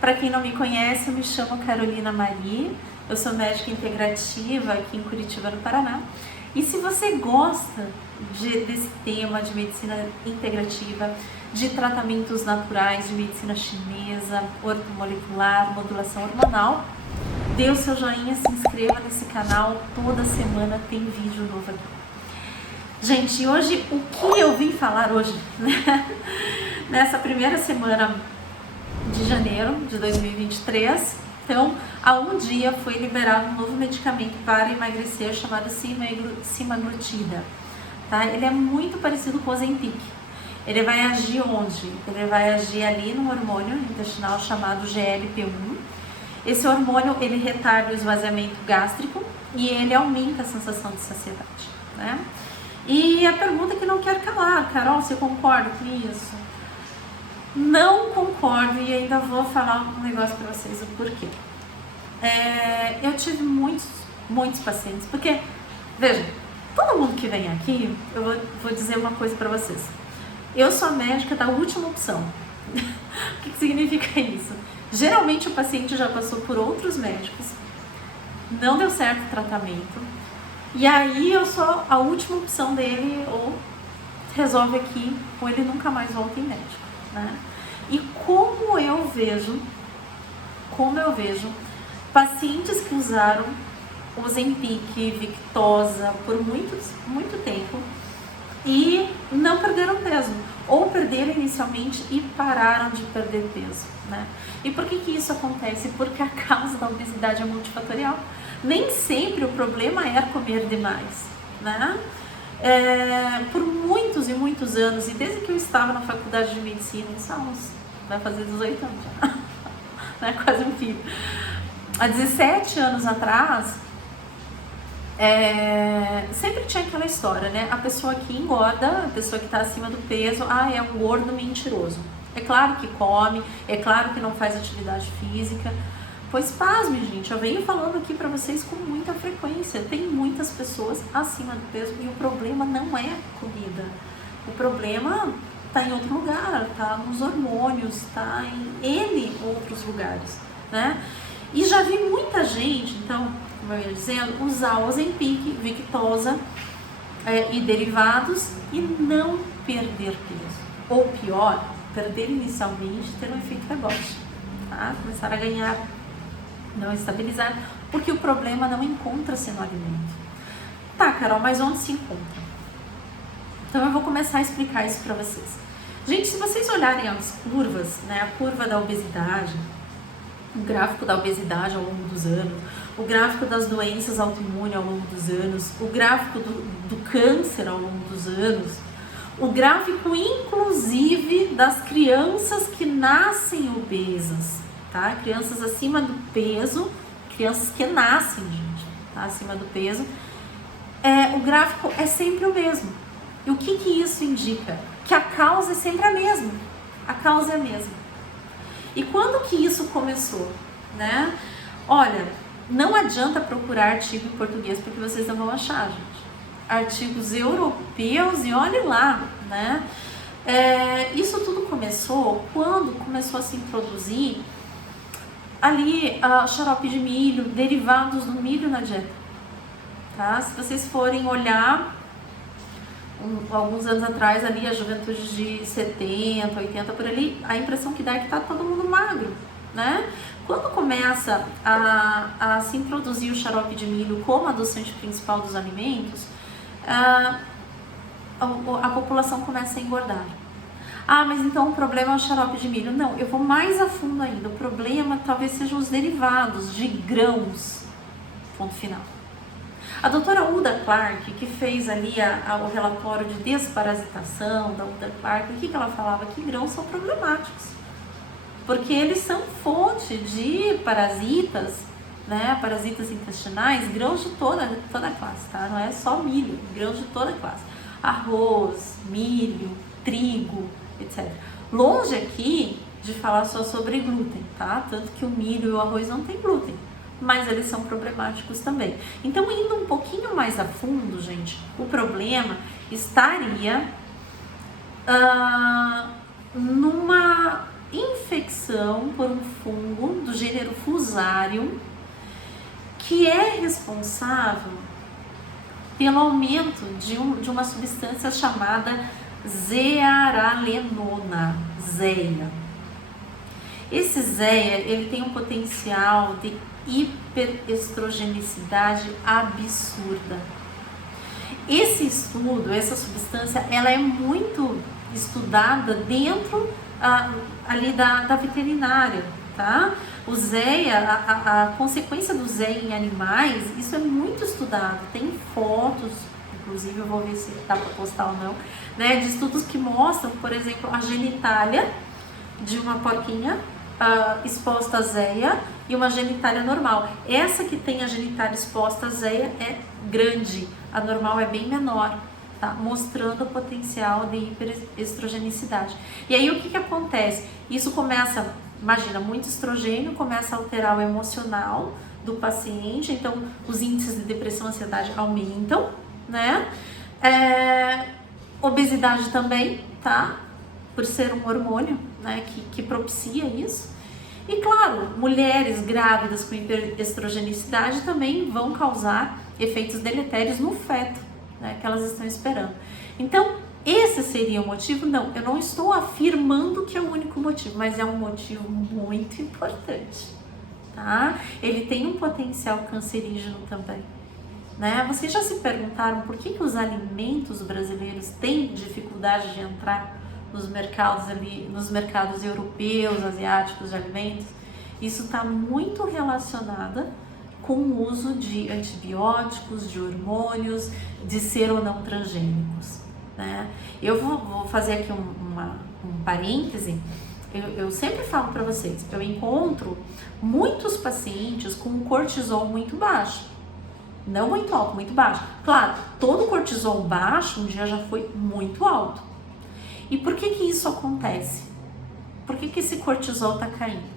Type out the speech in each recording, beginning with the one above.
Para quem não me conhece, eu me chamo Carolina Mari, eu sou médica integrativa aqui em Curitiba, no Paraná. E se você gosta desse tema de medicina integrativa, de tratamentos naturais, de medicina chinesa, ortomolecular, modulação hormonal, dê o seu joinha, se inscreva nesse canal, toda semana tem vídeo novo aqui. Gente, hoje, o que eu vim falar hoje, né? Nessa primeira semana de janeiro de 2023, então, há um dia foi liberado um novo medicamento para emagrecer chamado semaglutida, tá? Ele é muito parecido com o Ozempic. Ele vai agir onde? Ele vai agir ali no hormônio intestinal chamado GLP-1. Esse hormônio, ele retarda o esvaziamento gástrico e ele aumenta a sensação de saciedade, né? E a pergunta que não quer calar, Carol, você concorda com isso? Não concordo e ainda vou falar um negócio para vocês, o porquê. Eu tive muitos pacientes, porque, veja, todo mundo que vem aqui, eu vou dizer uma coisa para vocês. Eu sou a médica da última opção. O que significa isso? Geralmente o paciente já passou por outros médicos, não deu certo o tratamento, e aí eu sou a última opção dele, ou resolve aqui, ou ele nunca mais volta em médico, né? E como eu vejo pacientes que usaram Ozempic, Victoza por muito tempo e não perderam peso, ou perderam inicialmente e pararam de perder peso, né? E por que isso acontece? Porque a causa da obesidade é multifatorial. Nem sempre o problema é comer demais, né? Por muitos e muitos anos, e desde que eu estava na faculdade de medicina, vai fazer 18 anos já, né? Quase um filho. Há 17 anos atrás, sempre tinha aquela história, né? A pessoa que engorda, a pessoa que está acima do peso, é um gordo mentiroso. É claro que come, é claro que não faz atividade física. Pois pasme, gente, eu venho falando aqui para vocês com muita frequência. Tem muitas pessoas acima do peso e o problema não é a comida. O problema está em outro lugar, está nos hormônios, está em N outros lugares, né? E já vi muita gente, então, como eu ia dizendo, usar Ozempic, Victoza e derivados e não perder peso. Ou pior, perder inicialmente, ter um efeito rebote, tá? Começar a ganhar, não estabilizar, porque o problema não encontra-se no alimento. Tá, Carol, mas onde se encontra? Então eu vou começar a explicar isso para vocês. Gente, se vocês olharem as curvas, né, a curva da obesidade, o gráfico da obesidade ao longo dos anos, o gráfico das doenças autoimunes ao longo dos anos, o gráfico do câncer ao longo dos anos, o gráfico inclusive das crianças que nascem obesas, tá? Crianças acima do peso, crianças que nascem, gente, tá? Acima do peso, o gráfico é sempre o mesmo. E o que isso indica? Que a causa é sempre a mesma. A causa é a mesma. E quando que isso começou, né? Olha, não adianta procurar artigo em português porque vocês não vão achar, gente. Artigos europeus e olhe lá, né? Isso tudo começou quando começou a se introduzir ali xarope de milho, derivados do milho na dieta, tá? Se vocês forem olhar alguns anos atrás ali, a juventude de 70, 80 por ali, a impressão que dá é que tá todo mundo magro, né? Quando começa a se introduzir o xarope de milho como adoçante principal dos alimentos, a população começa a engordar. Mas então o problema é o xarope de milho. Não, eu vou mais a fundo ainda. O problema talvez sejam os derivados de grãos. Ponto final. A doutora Uda Clark, que fez ali o relatório de desparasitação da Uda Clark, o que ela falava? Que grãos são problemáticos. Porque eles são fonte de parasitas, né? Parasitas intestinais, grãos de toda a classe, tá? Não é só milho, grãos de toda a classe. Arroz, milho, trigo, etc. Longe aqui de falar só sobre glúten, tá? Tanto que o milho e o arroz não tem glúten, mas eles são problemáticos também. Então, indo um pouquinho mais a fundo, gente, o problema estaria numa infecção por um fungo do gênero Fusarium, que é responsável pelo aumento de uma substância chamada zearalenona, zeia. Esse zeia, ele tem um potencial de hiperestrogenicidade absurda. Esse estudo, essa substância, ela é muito estudada dentro ali da veterinária, tá? O zeia, a consequência do zeia em animais, isso é muito estudado, tem fotos, inclusive eu vou ver se dá para postar ou não, né, de estudos que mostram, por exemplo, a genitália de uma porquinha exposta a zeia e uma genitália normal. Essa que tem a genitália exposta a zeia é grande, a normal é bem menor, tá? Mostrando o potencial de hiperestrogenicidade. E aí o que acontece? Isso começa, imagina, muito estrogênio começa a alterar o emocional do paciente, então os índices de depressão e ansiedade aumentam, né? Obesidade também, tá? Por ser um hormônio, né, que propicia isso. E claro, mulheres grávidas com hiperestrogenicidade também vão causar efeitos deletérios no feto, né, que elas estão esperando. Então, esse seria o motivo? Não, eu não estou afirmando que é o único motivo, mas é um motivo muito importante, tá? Ele tem um potencial cancerígeno também, né? Vocês já se perguntaram por que os alimentos brasileiros têm dificuldade de entrar nos mercados europeus, asiáticos de alimentos? Isso está muito relacionado com o uso de antibióticos, de hormônios, de ser ou não transgênicos, né? Eu vou fazer aqui um parêntese. Eu sempre falo para vocês, eu encontro muitos pacientes com um cortisol muito baixo, não muito alto, muito baixo. Claro, todo cortisol baixo um dia já foi muito alto. E por que isso acontece? Por que esse cortisol está caindo?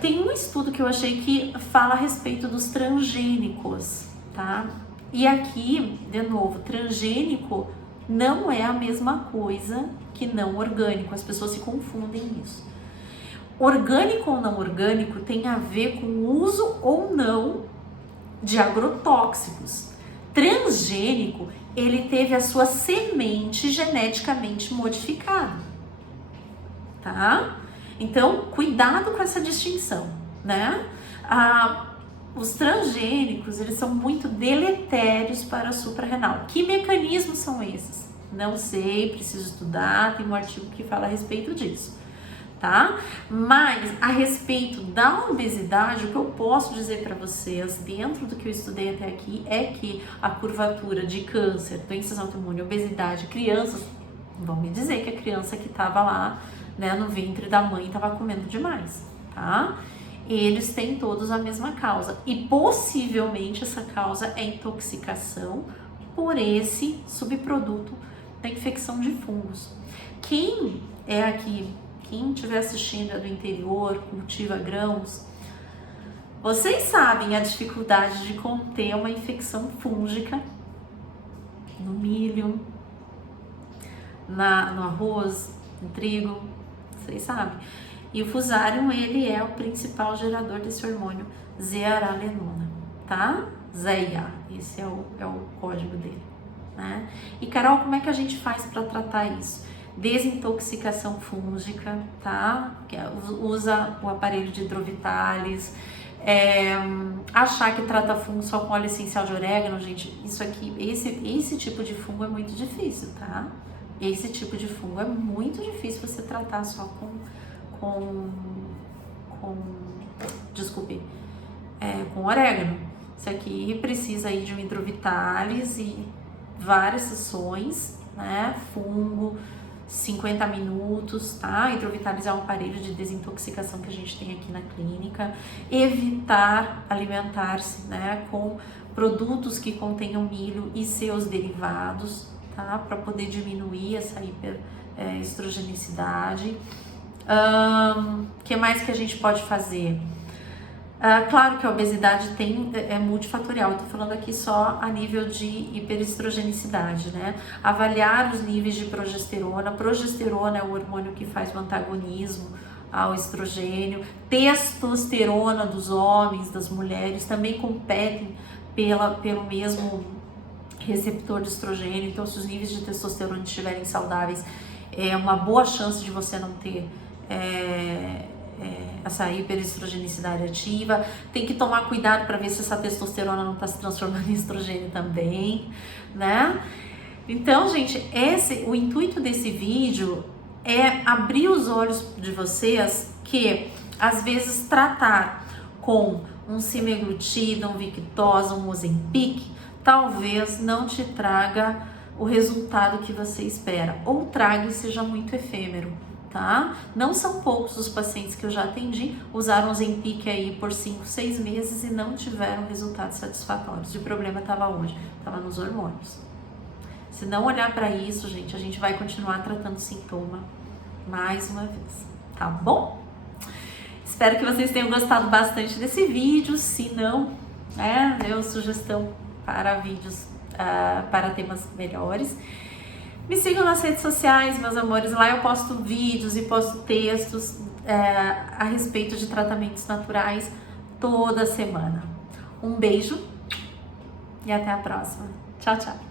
Tem um estudo que eu achei que fala a respeito dos transgênicos, tá? E aqui, de novo, transgênico não é a mesma coisa que não orgânico. As pessoas se confundem nisso. Orgânico ou não orgânico tem a ver com o uso ou não de agrotóxicos. Transgênico, ele teve a sua semente geneticamente modificada, tá? Então, cuidado com essa distinção, né? Os transgênicos, eles são muito deletérios para a suprarrenal. Que mecanismos são esses? Não sei, preciso estudar, tem um artigo que fala a respeito disso, tá? Mas a respeito da obesidade, o que eu posso dizer para vocês, dentro do que eu estudei até aqui, é que a curvatura de câncer, doenças autoimunes, obesidade, crianças, vão me dizer que a criança que estava lá, né, no ventre da mãe estava comendo demais, tá? Eles têm todos a mesma causa e possivelmente essa causa é intoxicação por esse subproduto da infecção de fungos. Quem estiver assistindo é do interior, cultiva grãos, vocês sabem a dificuldade de conter uma infecção fúngica no milho, no arroz, no trigo, vocês sabem. E o Fusarium, ele é o principal gerador desse hormônio zearalenona, tá? Zeia, esse é o código dele, né? E Carol, como é que a gente faz para tratar isso? Desintoxicação fúngica, tá? Usa o aparelho de hidrovitalis, achar que trata fungo só com óleo essencial de orégano, gente, isso aqui, esse tipo de fungo é muito difícil, tá? Esse tipo de fungo é muito difícil você tratar só com orégano. Isso aqui precisa aí de um hidrovitalis e várias sessões, né? Fungo, 50 minutos, tá? Hidrovitalis é um aparelho de desintoxicação que a gente tem aqui na clínica. Evitar alimentar-se, né, com produtos que contenham milho e seus derivados, tá? Para poder diminuir essa hiperestrogenicidade. Que mais que a gente pode fazer? Claro que a obesidade é multifatorial, eu tô falando aqui só a nível de hiperestrogenicidade, né? Avaliar os níveis de progesterona. Progesterona é o hormônio que faz o antagonismo ao estrogênio. Testosterona dos homens, das mulheres, também competem pelo mesmo receptor de estrogênio. Então, se os níveis de testosterona estiverem saudáveis, é uma boa chance de você não ter essa hiperestrogenicidade ativa. Tem que tomar cuidado para ver se essa testosterona não está se transformando em estrogênio também, né? Então, gente, o intuito desse vídeo é abrir os olhos de vocês que, às vezes, tratar com um semaglutida, um Victoza, um Ozempic, talvez não te traga o resultado que você espera, ou traga e seja muito efêmero, tá? Não são poucos os pacientes que eu já atendi, usaram Ozempic aí por 5, 6 meses e não tiveram resultados satisfatórios. E o problema estava onde? Estava nos hormônios. Se não olhar para isso, gente, a gente vai continuar tratando o sintoma mais uma vez, tá bom? Espero que vocês tenham gostado bastante desse vídeo. Se não, deu sugestão para vídeos para temas melhores. Me sigam nas redes sociais, meus amores. Lá eu posto vídeos e posto textos a respeito de tratamentos naturais toda semana. Um beijo e até a próxima. Tchau, tchau.